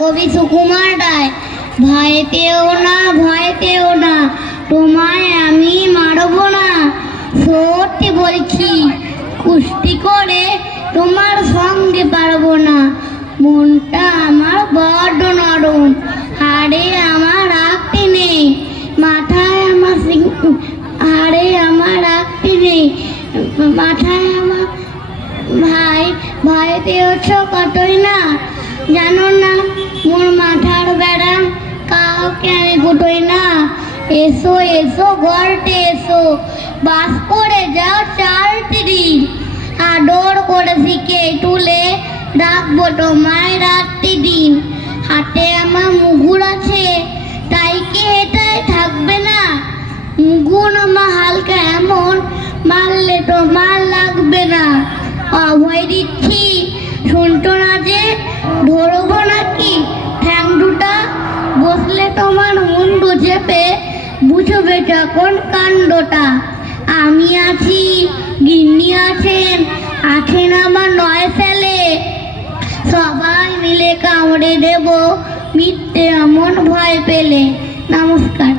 কবি সুকুমার রায় ভয়েতেও না ভয়েতেও না, তোমায় আমি মারবো না। সত্যি বলছি, কুস্তি করে তোমার সঙ্গে পারব না। মনটা আমার বড্ড নরম, হাড়ে আমার রাখতে নেই, মাথায় আমার হাড়ে আমার রাখতে নেই, মাথায় আমার, ভাই ভয়েতে ওঠো কতই না? জানো না আমি গুটোই না। এসো এসো, ঘরটে এসো। বাস করে যাও চারটি দিন। আদর করে শিখে তুলে? রাখব তোমায় রাত্রি দিন। হাতে আমার মুগুর আছে, তাই কি এটাই থাকবে না? মুগুর আমার হালকা এমন মারলে তোমার লাগবে না। অভয় দিচ্ছি শুনতো তোমার মুন্ডু চেপে বুঝবে যখন কাণ্ডটা। আমি আছি, গিন্নি আছেন আছেন আমার নয় ছেলে। সবাই মিলে কামড়ে দেব, মিথ্যে এমন ভয় পেলে। নমস্কার।